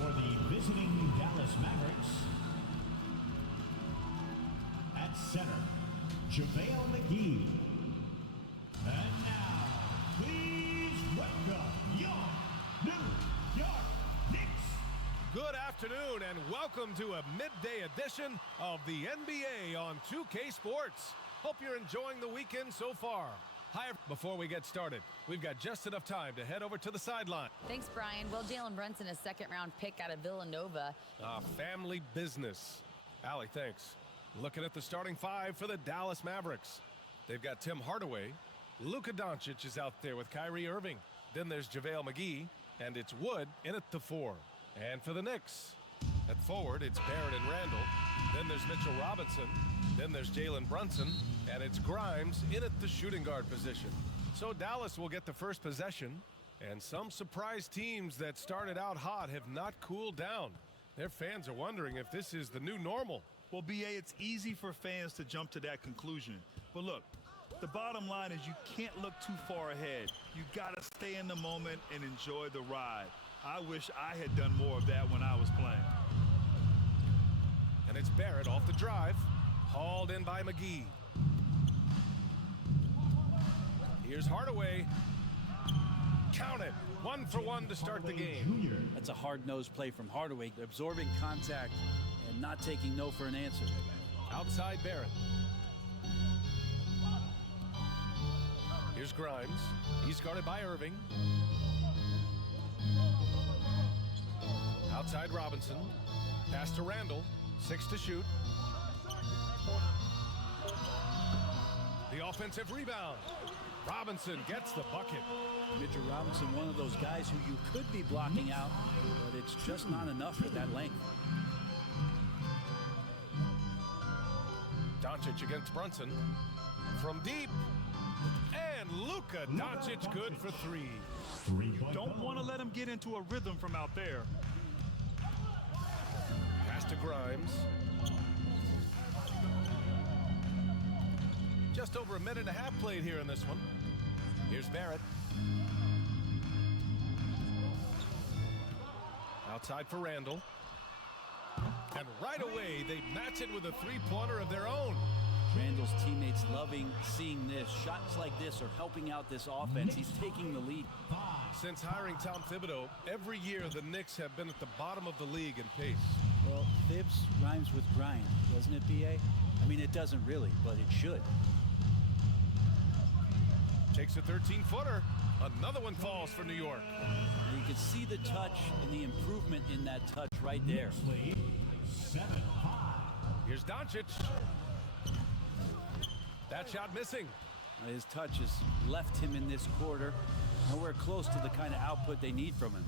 For the visiting Dallas Mavericks, at center, JaVale McGee. And now, please welcome your New York Knicks. Good afternoon and welcome to a midday edition of the NBA on 2K Sports. Hope you're enjoying the weekend so far. Hi, before we get started, we've got just enough time to head over to the sideline. Thanks, Brian. Well, Jalen Brunson, a second-round pick out of Villanova. Family business. Allie, thanks. Looking at the starting five for the Dallas Mavericks. They've got Tim Hardaway. Luka Doncic is out there with Kyrie Irving. Then there's JaVale McGee, and it's Wood in at the 4. And for the Knicks, at forward, it's Barrett and Randall. Then there's Mitchell Robinson. Then there's Jalen Brunson, and it's Grimes in at the shooting guard position. So Dallas will get the first possession, and some surprise teams that started out hot have not cooled down. Their fans are wondering if this is the new normal. Well, B.A., it's easy for fans to jump to that conclusion. But look, the bottom line is you can't look too far ahead. You got to stay in the moment and enjoy the ride. I wish I had done more of that when I was playing. And it's Barrett off the drive. Hauled in by McGee. Here's Hardaway. Count it. 1 for 1 to start the game. That's a hard-nosed play from Hardaway, absorbing contact and not taking no for an answer. Outside Barrett. Here's Grimes. He's guarded by Irving. Outside Robinson. Pass to Randall. 6 to shoot. The offensive rebound. Robinson gets the bucket. Mitchell Robinson, one of those guys who you could be blocking out, but it's just not enough with that length. Doncic against Brunson. From deep. And Luka Doncic good for 3. You don't want to let him get into a rhythm from out there. Pass to Grimes. Just over a minute and a half played here in this one. Here's Barrett. Outside for Randall. And right away, they match it with a three-pointer of their own. Randall's teammates loving seeing this. Shots like this are helping out this offense. He's taking the lead. Since hiring Tom Thibodeau, every year the Knicks have been at the bottom of the league in pace. Well, Thibs rhymes with grind, doesn't it, B.A.? I mean, it doesn't really, but it should. Takes a 13-footer. Another one falls for New York. You can see the touch and the improvement in that touch right there. 7-5. Here's Doncic. That shot missing. His touch has left him in this quarter. Nowhere close to the kind of output they need from him.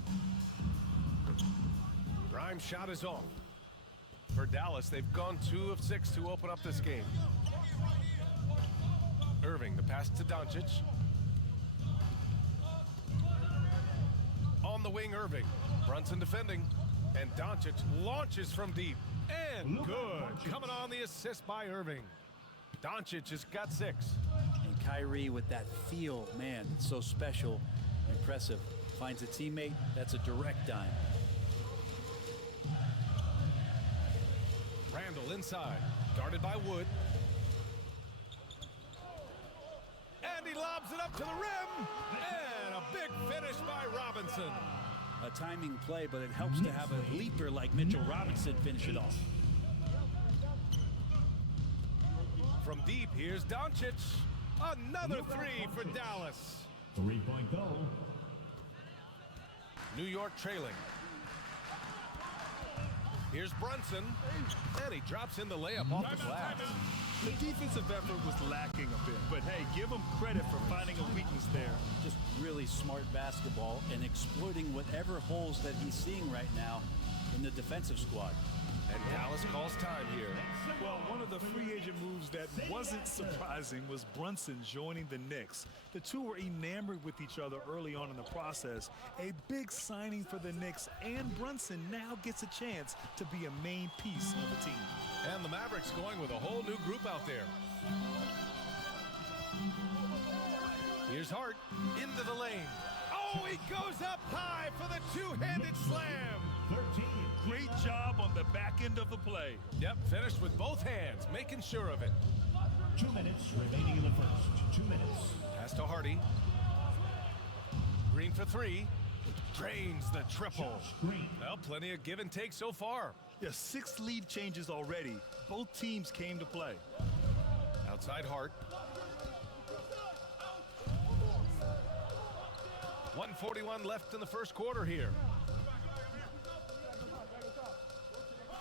Grimes' shot is off. For Dallas, they've gone 2 of 6 to open up this game. Irving, the pass to Doncic. On the wing, Irving. Brunson defending. And Doncic launches from deep. And good. Coming on the assist by Irving. Doncic has got 6. And Kyrie with that feel, man, it's so special, impressive. Finds a teammate, that's a direct dime. Randall inside, guarded by Wood. And he lobs it up to the rim. And a big finish by Robinson. A timing play, but it helps to have a leaper like Mitchell Robinson finish it off. From deep, here's Doncic. Another 3 for Dallas. 3-point goal. New York trailing. Here's Brunson. And he drops in the layup off the glass. The defensive effort was lacking a bit, but hey, give him credit for finding a weakness there. Just really smart basketball and exploiting whatever holes that he's seeing right now in the defensive squad. And Dallas calls time here. Well, one of the free agent moves that wasn't surprising was Brunson joining the Knicks. The two were enamored with each other early on in the process. A big signing for the Knicks, and Brunson now gets a chance to be a main piece of the team. And the Mavericks going with a whole new group out there. Here's Hart into the lane. Oh, he goes up high for the two-handed slam. 13 Great job on the back end of the play. Yep, finished with both hands, making sure of it. 2 minutes remaining in the first. 2 minutes. Pass to Hardy. Green for three. Drains the triple. Josh Green. Well, plenty of give and take so far. Yeah, 6 lead changes already. Both teams came to play. Outside Hart. 1:41 left in the first quarter here.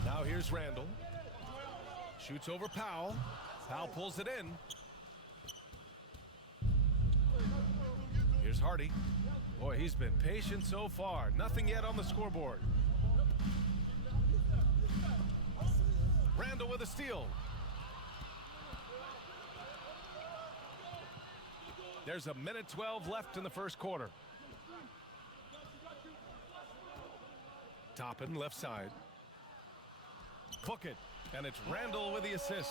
Now here's Randall. Shoots over Powell. Powell pulls it in. Here's Hardy. Boy, he's been patient so far. Nothing yet on the scoreboard. Randall with a steal. There's a minute 12 left in the first quarter. Toppin left side. Book it. And it's Randall with the assist.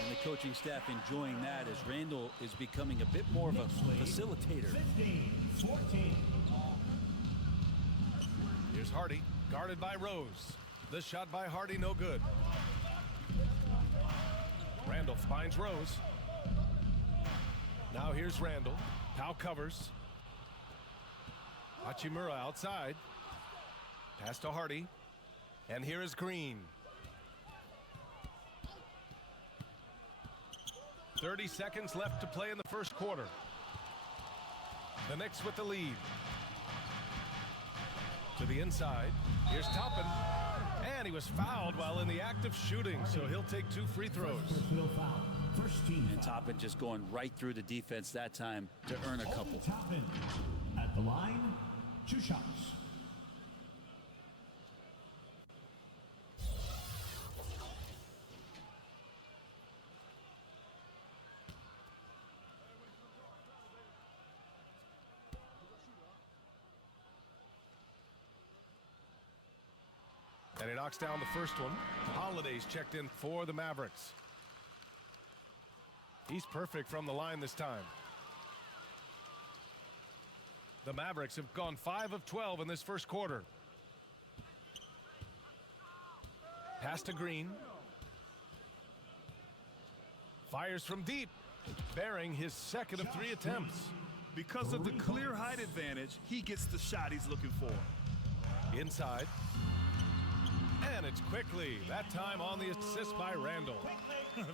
And the coaching staff enjoying that as Randall is becoming a bit more of a facilitator. 15-14. Here's Hardy, guarded by Rose. The shot by Hardy, no good. Randall finds Rose. Now here's Randall. Powell covers. Hachimura outside. Pass to Hardy. And here is Green. 30 seconds left to play in the first quarter. The Knicks with the lead. To the inside. Here's Toppin. And he was fouled while in the act of shooting, so he'll take 2 free throws. Personal foul. First team And foul. Toppin just going right through the defense that time to earn a couple. Toppin at the line. 2 shots. And he knocks down the first one. Holiday's checked in for the Mavericks. He's perfect from the line this time. The Mavericks have gone 5 of 12 in this first quarter. Pass to Green. Fires from deep, bearing his second of 3 attempts. Because of the clear height advantage, he gets the shot he's looking for. Inside. And it's quickly. That time on the assist by Randall.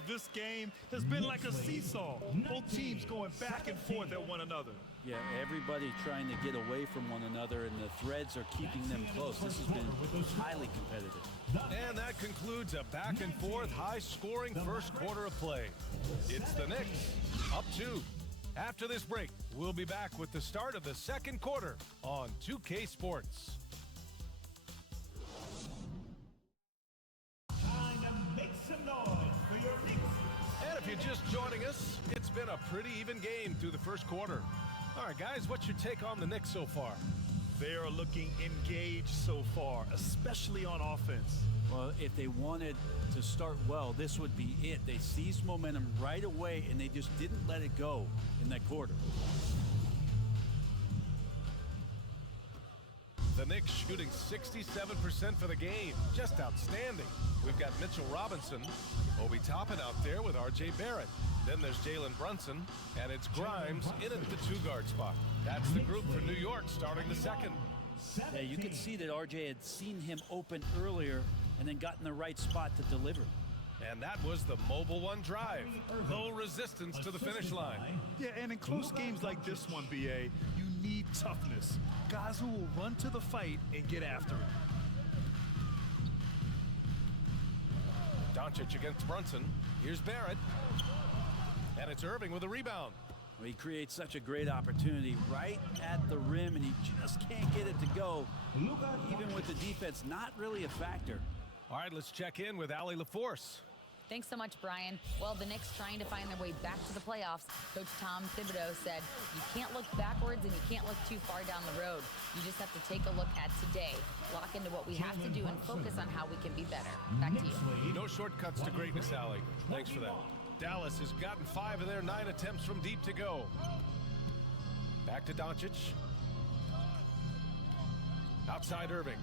This game has been like a seesaw. Both teams going back and forth at one another. Yeah, everybody trying to get away from one another, and the threads are keeping them close. This has been highly competitive. And that concludes a back and forth, high-scoring first quarter of play. It's the Knicks, up 2. After this break, we'll be back with the start of the second quarter on 2K Sports. Time to make some noise for your Knicks. And if you're just joining us, it's been a pretty even game through the first quarter. All right, guys, what's your take on the Knicks so far? They are looking engaged so far, especially on offense. Well, if they wanted to start well, this would be it. They seized momentum right away, and they just didn't let it go in that quarter. The Knicks shooting 67% for the game. Just outstanding. We've got Mitchell Robinson, Obi Toppin out there with R.J. Barrett. Then there's Jalen Brunson, and it's Grimes in at the 2-guard spot. That's the group for New York starting the second. Yeah, you could see that RJ had seen him open earlier and then gotten the right spot to deliver. And that was the mobile one drive. Low resistance to the finish line. Yeah, and in close games like this one, BA, you need toughness. Guys who will run to the fight and get after it. Doncic against Brunson. Here's Barrett. And it's Irving with a rebound. Well, he creates such a great opportunity right at the rim, and he just can't get it to go. Even with the defense not really a factor. All right, let's check in with Allie LaForce. Thanks so much, Brian. Well, the Knicks trying to find their way back to the playoffs. Coach Tom Thibodeau said, you can't look backwards and you can't look too far down the road. You just have to take a look at today, lock into what we have to do, and focus on how we can be better. Back to you. No shortcuts to greatness, Allie. Thanks for that. Dallas has gotten 5 of their 9 attempts from deep to go. Back to Doncic. Outside Irving.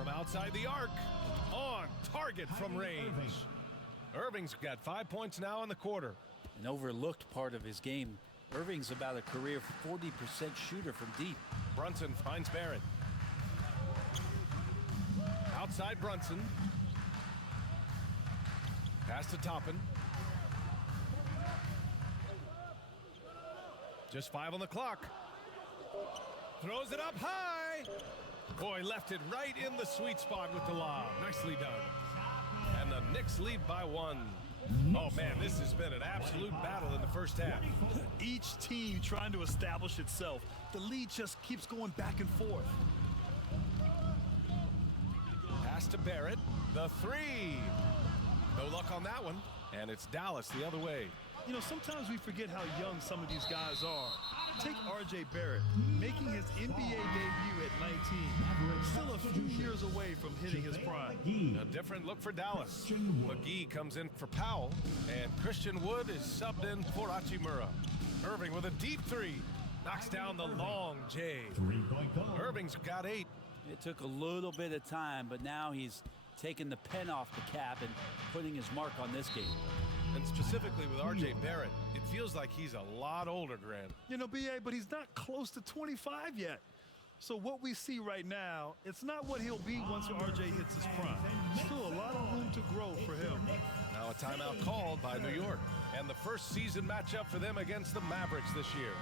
from outside the arc. On target from range. Irving's got 5 points now in the quarter. An overlooked part of his game. Irving's about a career 40% shooter from deep. Brunson finds Barrett. Outside Brunson. Pass to Toppin. Just 5 on the clock. Throws it up high. Boy, left it right in the sweet spot with the lob. Nicely done. And the Knicks lead by 1. Oh, man, this has been an absolute battle in the first half. Each team trying to establish itself. The lead just keeps going back and forth. Pass to Barrett. The 3. No luck on that one. And it's Dallas the other way. You know, sometimes we forget how young some of these guys are. Take R.J. Barrett, making his NBA debut at 19. Still a few years away from hitting his prime. A different look for Dallas. McGee comes in for Powell, and Christian Wood is subbed in for Hachimura. Irving with a deep 3. Knocks down the long J. Irving's got 8. It took a little bit of time, but now he's taking the pen off the cap and putting his mark on this game. And specifically with R.J. Barrett, it feels like he's a lot older, Grant. You know, B.A., but he's not close to 25 yet. So what we see right now, it's not what he'll be once R.J. hits his prime. Still a lot of room to grow for him. Now a timeout called by New York. And the first season matchup for them against the Mavericks this year.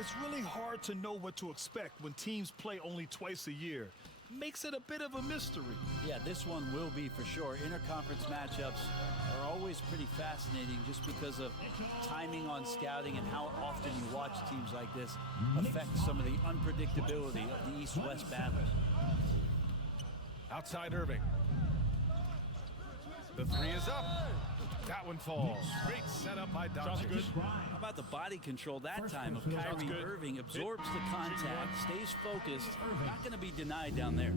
It's really hard to know what to expect when teams play only twice a year. Makes it a bit of a mystery. Yeah, this one will be for sure. Interconference matchups are always pretty fascinating just because of timing on scouting and how often you watch teams like this affect some of the unpredictability of the East-West battle. Outside Irving. The 3 is up. That one falls. Great setup by Doncic. How about the body control that time of Kyrie Irving? Absorbs the contact, stays focused. Not going to be denied down there.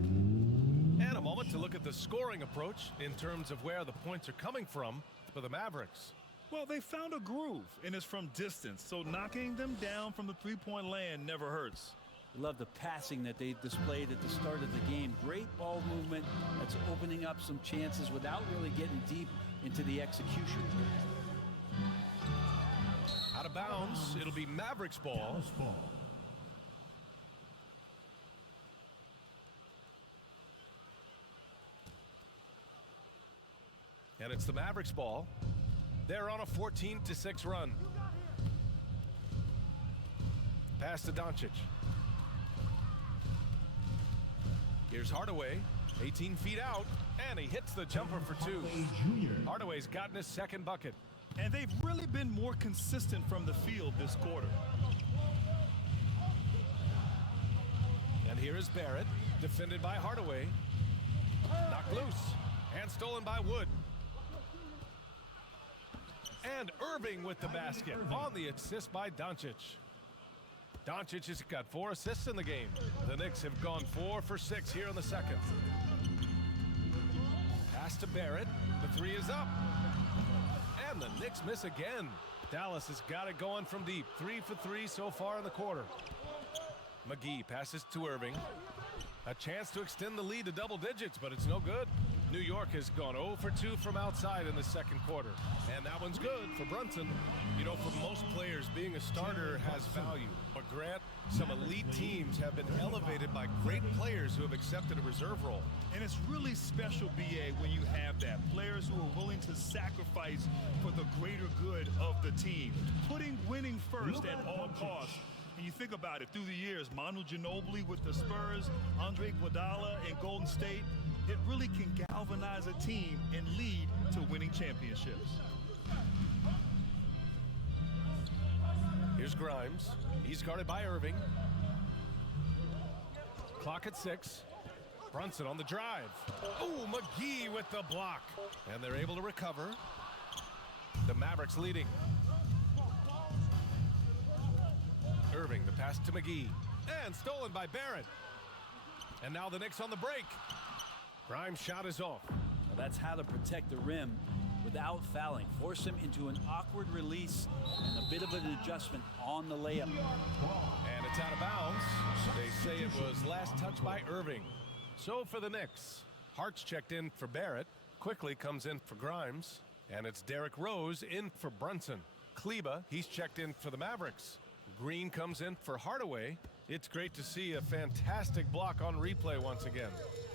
And a moment to look at the scoring approach in terms of where the points are coming from for the Mavericks. Well, they found a groove, and it's from distance, so knocking them down from the three-point land never hurts. I love the passing that they displayed at the start of the game. Great ball movement that's opening up some chances without really getting deep into the execution. Out of bounds, it'll be Mavericks ball. And it's the Mavericks ball. They're on a 14-6 run. Pass to Doncic. Here's Hardaway, 18 feet out, and he hits the jumper for 2. Hardaway's gotten his second bucket. And they've really been more consistent from the field this quarter. And here is Barrett, defended by Hardaway. Knocked loose, and stolen by Wood. And Irving with the basket on the assist by Doncic. Doncic has got 4 assists in the game. The Knicks have gone 4 for 6 here in the second. Pass to Barrett. The 3 is up. And the Knicks miss again. Dallas has got it going from deep. 3 for 3 so far in the quarter. McGee passes to Irving. A chance to extend the lead to double digits, but it's no good. New York has gone 0 for 2 from outside in the second quarter. And that one's good for Brunson. You know, for most players, being a starter has value. But Grant, some elite teams have been elevated by great players who have accepted a reserve role. And it's really special, B.A., when you have that. Players who are willing to sacrifice for the greater good of the team. Putting winning first at all costs. And you think about it, through the years, Manu Ginobili with the Spurs, Andre Iguodala in Golden State, it really can galvanize a team and lead to winning championships. Here's Grimes. He's guarded by Irving. Clock at 6. Brunson on the drive. Oh, McGee with the block. And they're able to recover. The Mavericks leading. Irving, the pass to McGee. And stolen by Barrett. And now the Knicks on the break. Grimes' shot is off. Now that's how to protect the rim without fouling. Force him into an awkward release and a bit of an adjustment on the layup. And it's out of bounds. They say it was last touched by Irving. So for the Knicks, Hart's checked in for Barrett. Quickly comes in for Grimes. And it's Derrick Rose in for Brunson. Kleba, he's checked in for the Mavericks. Green comes in for Hardaway. It's great to see a fantastic block on replay once again.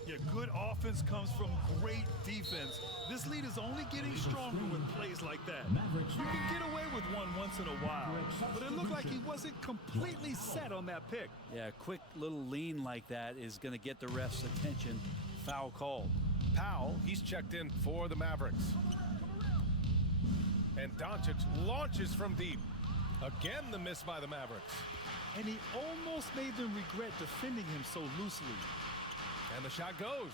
Yeah, good offense comes from great defense. This lead is only getting stronger with plays like that. You can get away with one once in a while, but it looked like he wasn't completely set on that pick. Yeah, a quick little lean like that is going to get the ref's attention. Foul called. Powell, he's checked in for the Mavericks. And Doncic launches from deep. Again, the miss by the Mavericks. And he almost made them regret defending him so loosely. And the shot goes.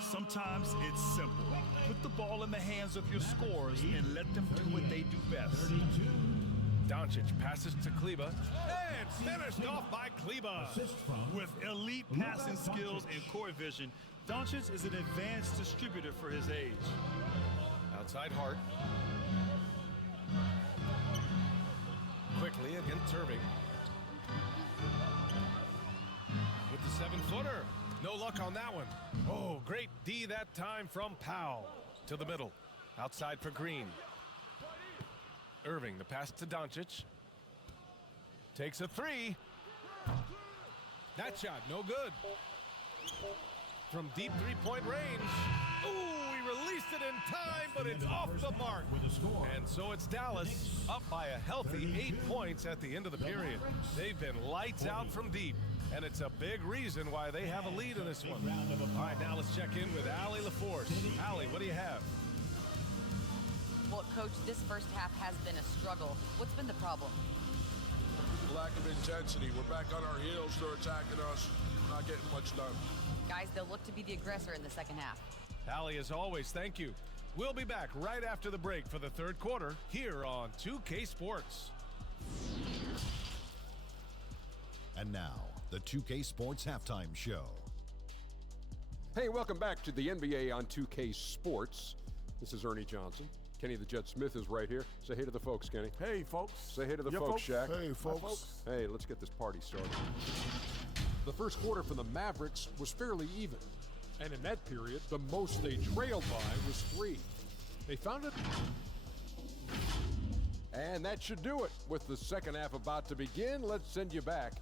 Sometimes it's simple. Put the ball in the hands of your scorers and let them do what they do best. Doncic passes to Kleba. And finished off by Kleba. With elite passing skills and court vision, Doncic is an advanced distributor for his age. Outside Hart. Quickly against Irving. With the 7-footer. No luck on that one. Oh, great D that time from Powell. To the middle. Outside for Green. Irving, the pass to Doncic. Takes a three. That shot, no good. From deep three-point range. Ooh, he released it in time, but it's off the mark. And so it's Dallas up by a healthy 8 points at the end of the period. They've been lights out from deep, and it's a big reason why they have a lead in this one. All right, now let's check in with Allie LaForce. Allie, what do you have? Well, Coach, this first half has been a struggle. What's been the problem? Lack of intensity. We're back on our heels. They're attacking us. Not getting much done. Guys, they'll look to be the aggressor in the second half. Allie, as always, thank you. We'll be back right after the break for the third quarter here on 2K Sports. And now, the 2K Sports Halftime Show. Hey, welcome back to the NBA on 2K Sports. This is Ernie Johnson. Kenny the Jet Smith is right here. Say hey to the folks, Kenny. Hey, folks. Say hey to the Yeah, folks, Shaq. Hey, folks. Hey, let's get this party started. The first quarter for the Mavericks was fairly even. And in that period, the most they trailed by was 3. They found it. And that should do it. With the second half about to begin, let's send you back.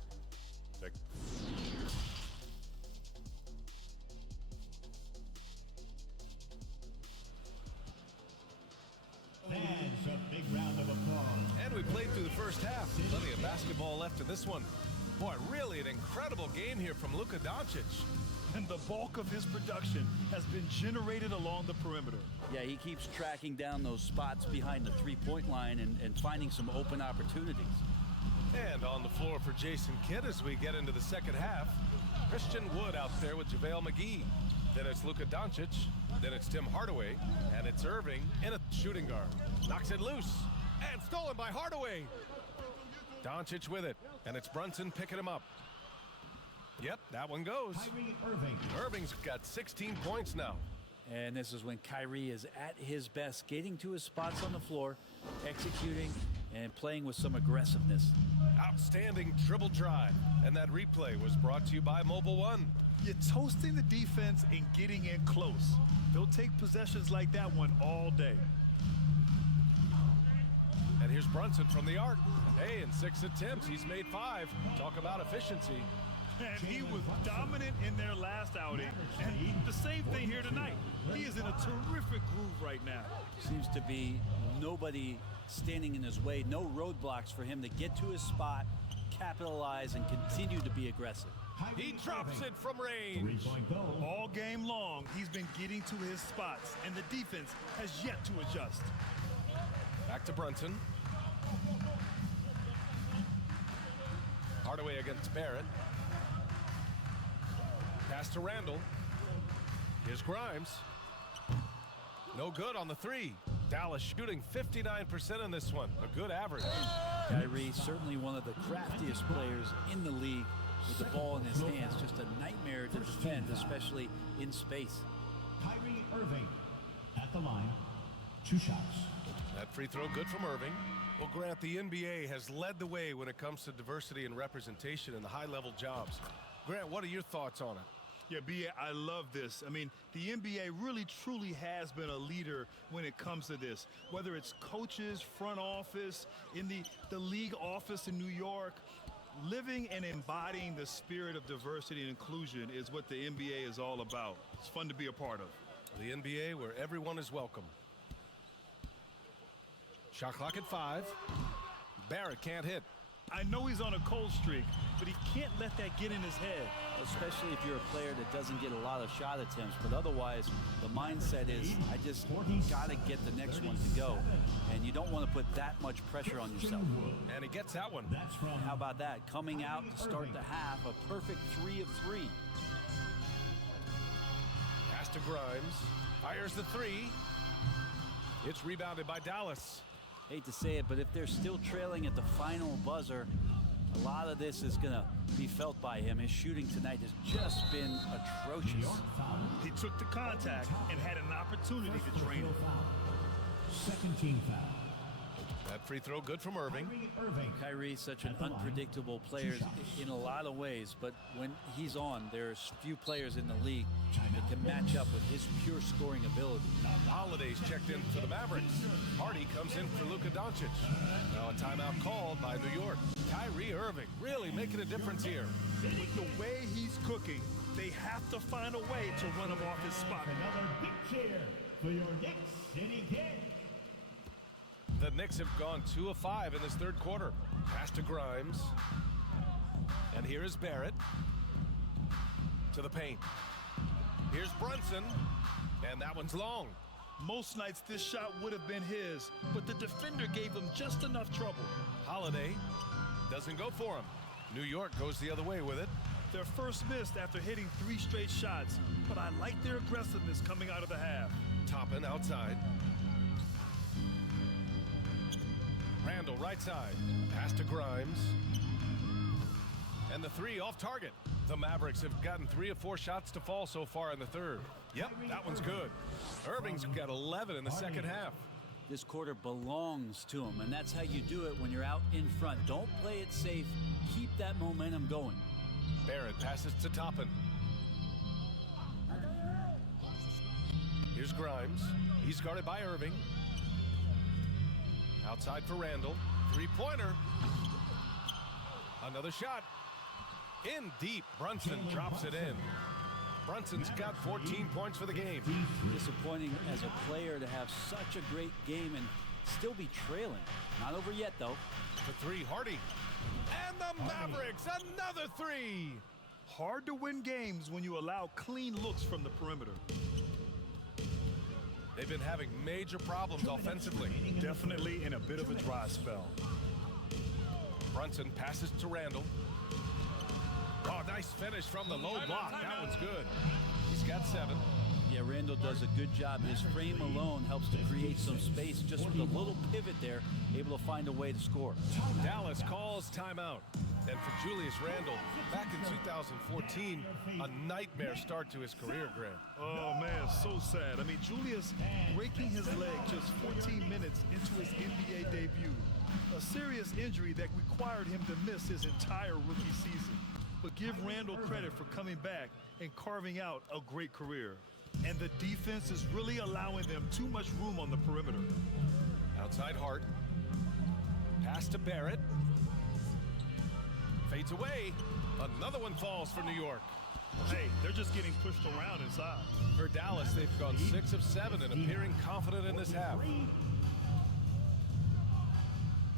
Fans, a big round of applause. And we played through the first half. Plenty of basketball left in this one. Boy, really an incredible game here from Luka Doncic. And the bulk of his production has been generated along the perimeter. Yeah, he keeps tracking down those spots behind the three-point line and finding some open opportunities. And on the floor for Jason Kidd as we get into the second half. Christian Wood out there with JaVale McGee. Then it's Luka Doncic. Then it's Tim Hardaway. And it's Irving in a shooting guard. Knocks it loose. And stolen by Hardaway. Doncic with it. And it's Brunson picking him up. Yep, that one goes. Kyrie Irving. Irving's got 16 points now. And this is when Kyrie is at his best, getting to his spots on the floor, executing, and playing with some aggressiveness. Outstanding dribble drive. And that replay was brought to you by Mobile One. You're toasting the defense and getting in close. They'll take possessions like that one all day. And here's Brunson from the arc. Hey, in 6 attempts, he's made 5. Talk about efficiency. And he was dominant in their last outing. And the same thing here tonight. He is in a terrific groove right now. Seems to be nobody standing in his way, no roadblocks for him to get to his spot, capitalize, and continue to be aggressive. He drops it from range. All game long, he's been getting to his spots, and the defense has yet to adjust. Back to Brunson. Hardaway against Barrett. Pass to Randall. Here's Grimes. No good on the 3. Dallas shooting 59% in this one. A good average. Kyrie, certainly one of the craftiest players in the league with the ball in his hands. Just a nightmare to defend, especially in space. Kyrie Irving at the line. 2 shots. That free throw good from Irving. Well, Grant, the NBA has led the way when it comes to diversity and representation in the high-level jobs. Grant, what are your thoughts on it? Yeah, B.A., I love this. I mean, the NBA really truly has been a leader when it comes to this. Whether it's coaches, front office, in the league office in New York, living and embodying the spirit of diversity and inclusion is what the NBA is all about. It's fun to be a part of. The NBA where everyone is welcome. Shot clock at 5. Barrett can't hit. I know he's on a cold streak, but he can't let that get in his head. Especially if you're a player that doesn't get a lot of shot attempts, but otherwise the mindset is I just got to get the next one to go, and you don't want to put that much pressure on yourself. And he gets that one. How about that? Coming out to start the half, a perfect 3 of 3. Pass to Grimes. Fires the 3. It's rebounded by Dallas. Hate to say it, but if they're still trailing at the final buzzer, a lot of this is going to be felt by him. His shooting tonight has just been atrocious. He took the contact and had an opportunity to drain it. Second team foul. That free throw good from Irving. Kyrie's such an unpredictable player in a lot of ways, but when he's on, there's few players in the league that can match up with his pure scoring ability. Holiday's checked in for the Mavericks. Hardy comes in for Luka Doncic. Now a timeout called by New York. Kyrie Irving really making a difference here. With the way he's cooking, they have to find a way to run him off his spot. Another big cheer for your Knicks City Kid. The Knicks have gone 2 of 5 in this third quarter. Pass to Grimes. And here is Barrett. To the paint. Here's Brunson. And that one's long. Most nights this shot would have been his, but the defender gave him just enough trouble. Holiday doesn't go for him. New York goes the other way with it. Their first missed after hitting 3 straight shots, but I like their aggressiveness coming out of the half. Toppin outside. Randall right side. Pass to Grimes. And the 3 off target. The Mavericks have gotten 3 of 4 shots to fall so far in the third. Yep, that one's good. Irving's got 11 in the second half. This quarter belongs to him, and that's how you do it when you're out in front. Don't play it safe. Keep that momentum going. Barrett passes to Toppin. Here's Grimes. He's guarded by Irving. Outside for Randall. 3-pointer. Another shot. In deep. Brunson drops it in. Brunson's got 14 points for the game. Disappointing as a player to have such a great game and still be trailing. Not over yet, though. For 3, Hardy. And the Mavericks, another 3. Hard to win games when you allow clean looks from the perimeter. They've been having major problems offensively. Definitely in a bit of a dry spell. Brunson passes to Randall. Oh, nice finish from the low block. That one's good. He's got 7. Yeah, Randall does a good job. His frame alone helps to create some space. Just with a little pivot there, able to find a way to score. Dallas calls timeout. And for Julius Randle, back in 2014, a nightmare start to his career, Grant. Oh, man, so sad. I mean, Julius breaking his leg just 14 minutes into his NBA debut. A serious injury that required him to miss his entire rookie season. But give Randall credit for coming back and carving out a great career. And the defense is really allowing them too much room on the perimeter. Outside Hart. Pass to Barrett. Fades away. Another one falls for New York. Hey, they're just getting pushed around inside. For Dallas, they've gone 6 of 7 and appearing confident in this half.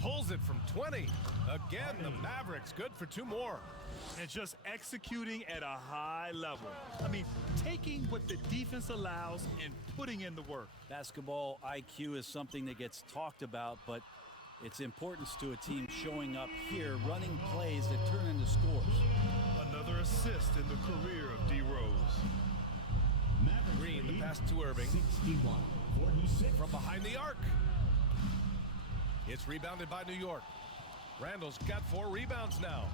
Pulls it from 20. Again, the Mavericks good for 2 more. And just executing at a high level. I mean, taking what the defense allows and putting in the work. Basketball IQ is something that gets talked about, but its importance to a team showing up here, running plays that turn into scores. Another assist in the career of D. Rose. Green, the pass to Irving. 61-46. From behind the arc. It's rebounded by New York. Randall's got 4 rebounds now.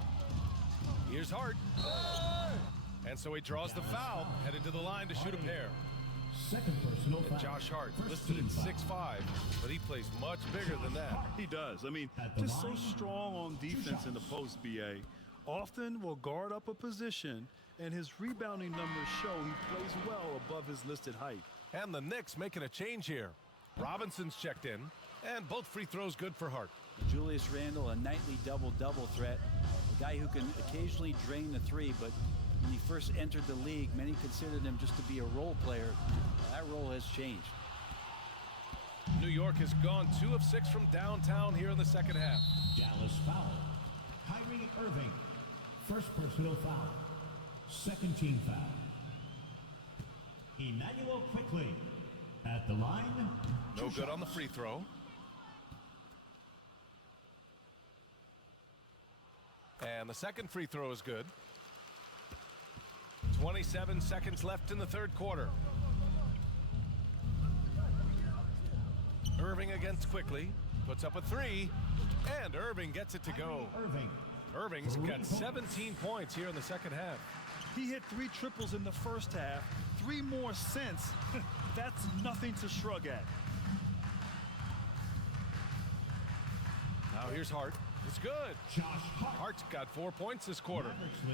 Here's Hart. And so he draws the foul, headed to the line to shoot a pair. Second personal foul. Josh Hart, First listed team at foul. 6'5", but he plays much bigger than that. He does. I mean, just so strong on defense in the post, BA. Often will guard up a position, and his rebounding numbers show he plays well above his listed height. And the Knicks making a change here. Robinson's checked in, and both free throws good for Hart. Julius Randle, a nightly double-double threat, a guy who can occasionally drain the three, but when he first entered the league, many considered him just to be a role player. That role has changed. New York has gone 2 of 6 from downtown here in the second half. Dallas foul. Kyrie Irving. First personal foul. Second team foul. Emmanuel quickly at the line. No good on the free throw. And the second free throw is good. 27 seconds left in the third quarter. Irving against quickly. Puts up a 3. And Irving gets it to go. Irving's got 17 points here in the second half. He hit 3 triples in the first half, 3 more since. That's nothing to shrug at. Now here's Hart. It's good. Hart's got 4 points this quarter.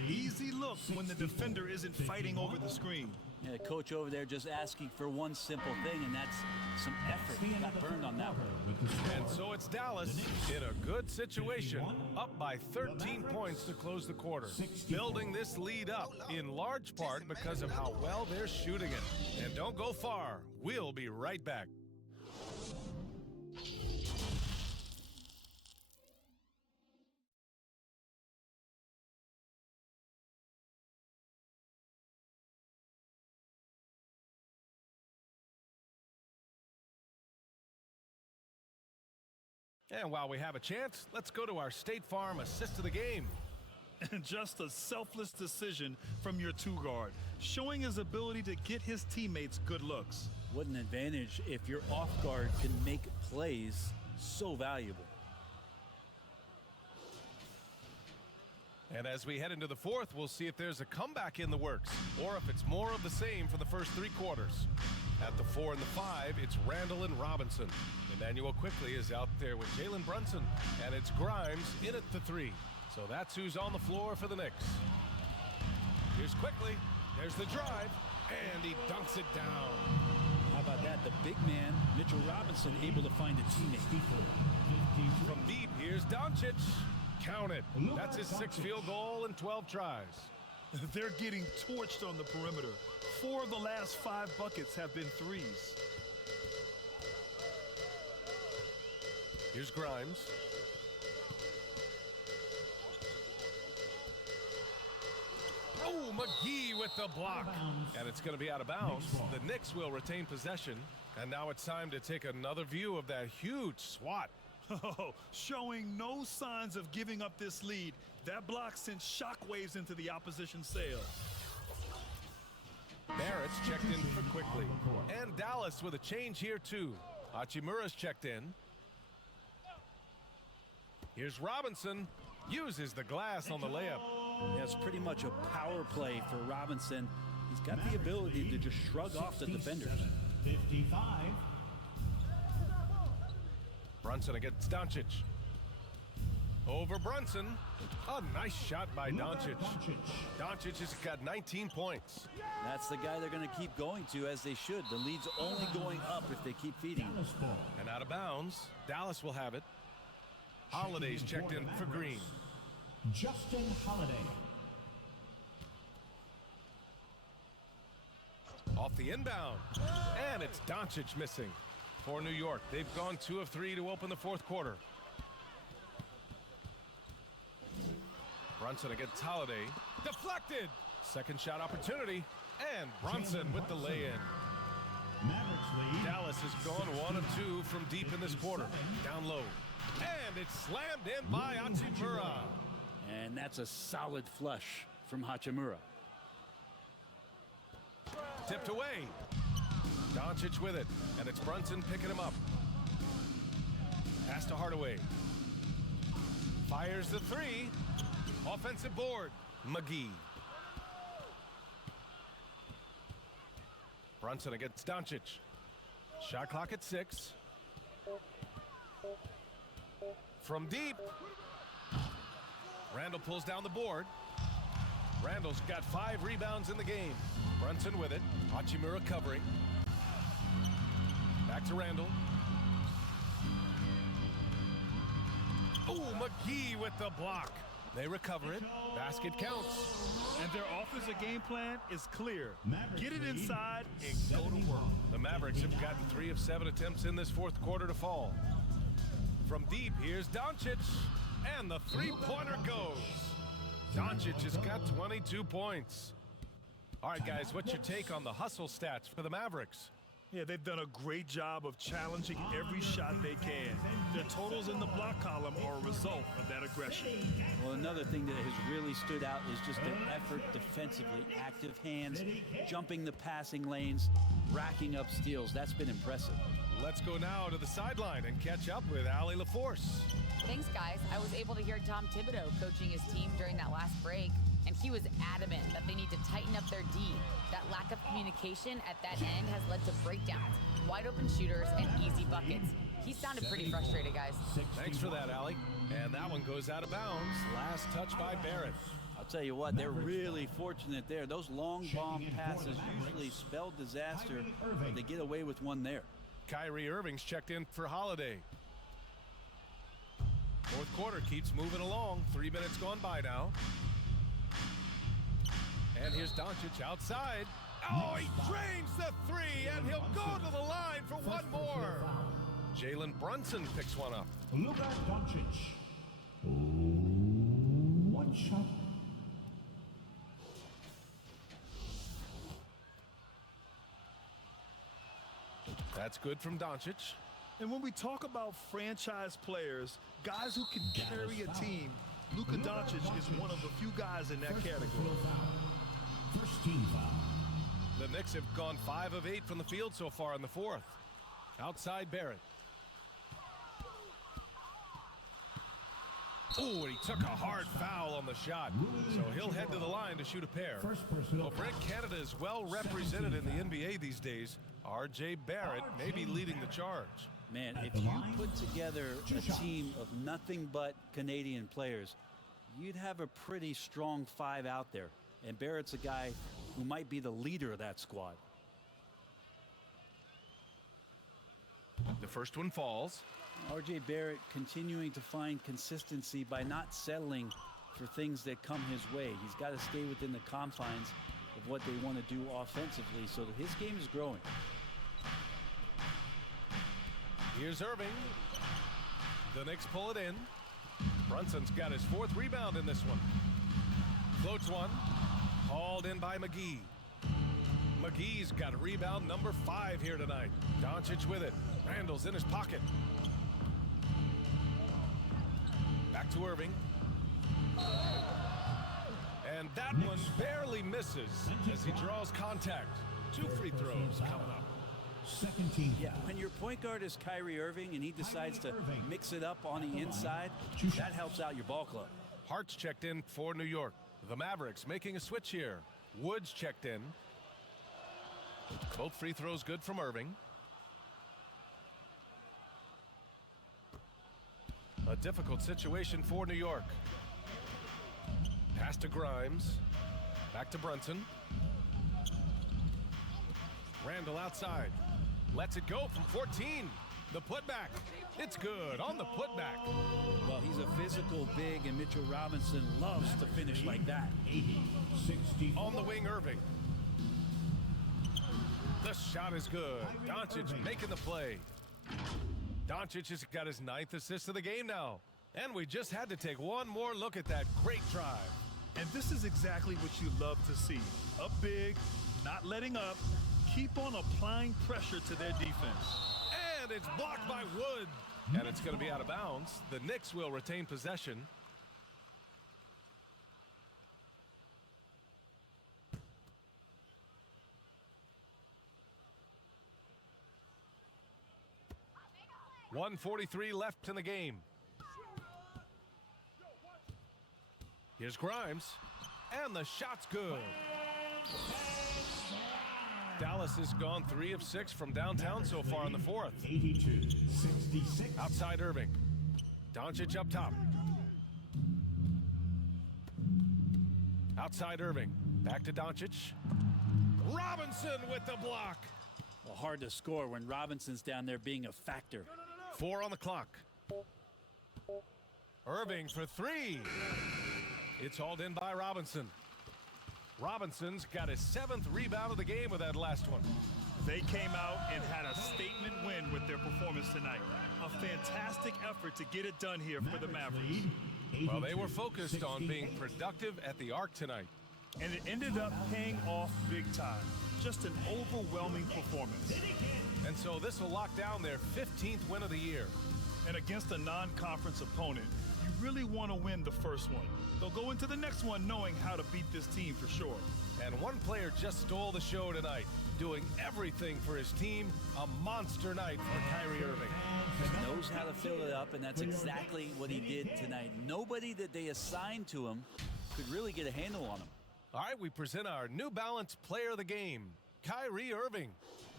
Easy look when the defender isn't fighting over the screen. Yeah, coach over there just asking for one simple thing, and that's some effort. He got burned on that one. And so it's Dallas in a good situation, up by 13 points to close the quarter. Building this lead up in large part because of how well they're shooting it. And don't go far. We'll be right back. And while we have a chance, let's go to our State Farm assist of the game. And just a selfless decision from your 2-guard, showing his ability to get his teammates good looks. What an advantage if your off guard can make plays so valuable. And as we head into the fourth, we'll see if there's a comeback in the works or if it's more of the same for the first 3 quarters. At the 4 and the 5, it's Randle and Robinson. Emmanuel quickly is out there with Jalen Brunson, and it's Grimes in at the 3. So that's who's on the floor for the Knicks. Here's quickly. There's the drive, and he dunks it down. How about that? The big man, Mitchell Robinson, able to find a teammate. From deep, here's Doncic. Count it. That's his 6th field goal in 12 tries. They're getting torched on the perimeter. 4 of the last 5 buckets have been threes. Here's Grimes. Oh, McGee with the block. And it's going to be out of bounds. The Knicks will retain possession. And now it's time to take another view of that huge swat. Oh, showing no signs of giving up this lead. That block sent shockwaves into the opposition's sails. Barrett's checked in for quickly. And Dallas with a change here, too. Hachimura's checked in. Here's Robinson. Uses the glass on the layup. That's pretty much a power play for Robinson. He's got the ability to just shrug off the defenders. 55. Brunson against Doncic. Over Brunson. A nice shot by Doncic. Doncic has got 19 points. That's the guy they're going to keep going to, as they should. The lead's only going up if they keep feeding him. And out of bounds, Dallas will have it. Holiday's checked in for Green. Justin Holiday. Off the inbound. And it's Doncic missing. For New York, they've gone 2 of 3 to open the fourth quarter. Brunson against Holiday. Deflected. Second shot opportunity. And Brunson with the lay-in. Dallas has gone 1 of 2 from deep in this quarter. Down low. And it's slammed in by Hachimura. And that's a solid flush from Hachimura. Tipped away. Doncic with it. And it's Brunson picking him up. Pass to Hardaway. Fires the 3. Offensive board. McGee. Brunson against Doncic. Shot clock at 6. From deep. Randall pulls down the board. Randall's got 5 rebounds in the game. Brunson with it. Hachimura covering. Back to Randall. Oh, McGee with the block. They recover it. Basket counts. And their offensive game plan is clear. Get it inside and go to work. The Mavericks have gotten 3 of 7 attempts in this fourth quarter to fall. From deep, here's Doncic. And the three-pointer goes. Doncic has got 22 points. All right, guys, what's your take on the hustle stats for the Mavericks? Yeah, they've done a great job of challenging every shot they can. Their totals in the block column are a result of that aggression. Well, another thing that has really stood out is just their effort defensively. Active hands, jumping the passing lanes, racking up steals. That's been impressive. Let's go now to the sideline and catch up with Allie LaForce. Thanks, guys. I was able to hear Tom Thibodeau coaching his team during that last break, and he was adamant that they need to tighten up their D. That lack of communication at that end has led to breakdowns, wide open shooters, and easy buckets. He sounded pretty frustrated, guys. Thanks for that, Allie. And that one goes out of bounds. Last touch by Barrett. I'll tell you what, they're really fortunate there. Those long bomb passes usually spell disaster, but they get away with one there. Kyrie Irving's checked in for Holiday. Fourth quarter keeps moving along. 3 minutes gone by now. And here's Doncic outside. Oh, he drains the 3, and he'll go to the line for one more. Jalen Brunson picks one up. Luka Doncic. One shot. That's good from Doncic. And when we talk about franchise players, guys who can carry a team, Luka Doncic is one of the few guys in that category. First team foul. The Knicks have gone 5 of 8 from the field so far in the fourth. Outside Barrett. Oh, and he took a hard foul on the shot. So he'll head to the line to shoot a pair. Well, Brent, Canada is well represented in the NBA these days. R.J. Barrett may be leading the charge. Man, if you put together a team of nothing but Canadian players, you'd have a pretty strong 5 out there. And Barrett's a guy who might be the leader of that squad. The first one falls. R.J. Barrett continuing to find consistency by not settling for things that come his way. He's got to stay within the confines of what they want to do offensively, so that his game is growing. Here's Irving. The Knicks pull it in. Brunson's got his 4th rebound in this one. Floats one. Hauled in by McGee. McGee's got rebound number 5 here tonight. Doncic with it. Randall's in his pocket. Back to Irving. And that one barely misses as he draws contact. 2 free throws coming up. Second team foul. Yeah, when your point guard is Kyrie Irving and he decides to mix it up on the inside, that helps out your ball club. Hart's checked in for New York. The Mavericks making a switch here. Woods checked in. Both free throws good from Irving. A difficult situation for New York. Pass to Grimes. Back to Brunson. Randall outside. Lets it go from 14. The putback. It's good on the putback. Well, he's a physical big, and Mitchell Robinson loves to finish like that. 60. On the wing, Irving. The shot is good. Doncic making the play. Doncic has got his 9th assist of the game now. And we just had to take one more look at that great drive. And this is exactly what you love to see. Up big, not letting up, keep on applying pressure to their defense. And it's blocked by Wood. And it's going to be out of bounds. The Knicks will retain possession. .143 left in the game. Here's Grimes. And the shot's good. Dallas has gone 3 of 6 from downtown so far in the fourth. 82-66. Outside Irving. Doncic up top. Outside Irving. Back to Doncic. Robinson with the block. Well, hard to score when Robinson's down there being a factor. 4 on the clock. Irving for 3. It's hauled in by Robinson. Robinson's got his 7th rebound of the game with that last one. They came out and had a statement win with their performance tonight. A fantastic effort to get it done here for the Mavericks. Well, they were focused on being productive at the arc tonight. And it ended up paying off big time. Just an overwhelming performance. And so this will lock down their 15th win of the year. And against a non-conference opponent, you really want to win the first one. They'll go into the next one knowing how to beat this team for sure. And one player just stole the show tonight, doing everything for his team. A monster night for Kyrie Irving. Knows how to fill it up, and that's exactly what he did tonight. Nobody that they assigned to him could really get a handle on him. All right, we present our New Balance player of the game, Kyrie Irving.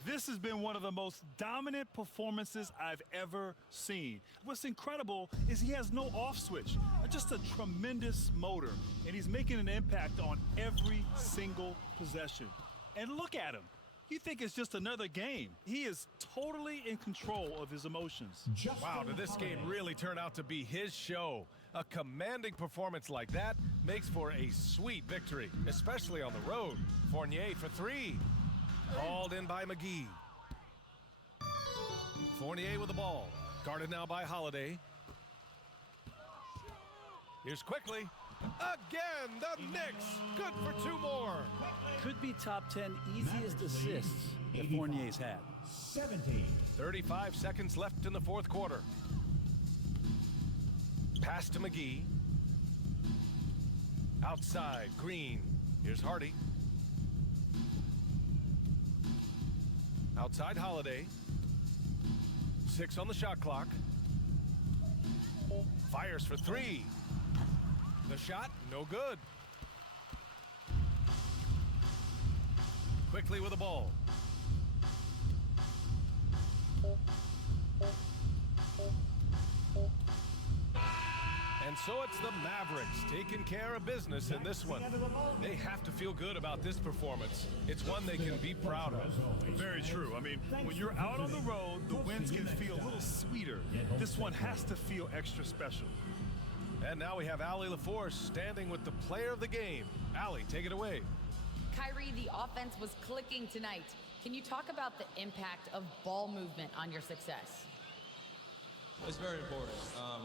This has been one of the most dominant performances I've ever seen. What's incredible is he has no off switch, just a tremendous motor, and he's making an impact on every single possession. And look at him. You think it's just another game. He is totally in control of his emotions. Wow, did this game really turn out to be his show? A commanding performance like that makes for a sweet victory, especially on the road. Fournier for 3. Hauled in by McGee. Fournier with the ball. Guarded now by Holiday. Here's Quickly. Again, the Knicks. Good for 2 more. Could be top 10 easiest assists that Fournier's had. 17. 35 seconds left in the 4th quarter. Pass to McGee. Outside, Green. Here's Hardy. Outside Holiday. 6 on the shot clock. Fires for 3. The shot, no good. Quickly with the ball. And so it's the Mavericks taking care of business in this one. They have to feel good about this performance. It's one they can be proud of. Very true. I mean, when you're out on the road, the wins can feel a little sweeter. This one has to feel extra special. And now we have Allie LaForce standing with the player of the game. Allie, take it away. Kyrie, the offense was clicking tonight. Can you talk about the impact of ball movement on your success? It's very important.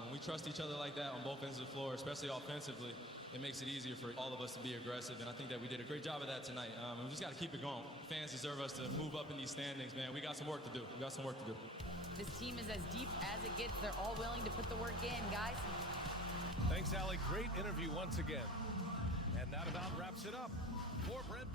When we trust each other like that on both ends of the floor, especially offensively, it makes it easier for all of us to be aggressive, and I think that we did a great job of that tonight. We just got to keep it going. Fans deserve us to move up in these standings, man. We got some work to do. We got some work to do. This team is as deep as it gets. They're all willing to put the work in, guys. Thanks, Allie. Great interview once again. And that about wraps it up. For Brent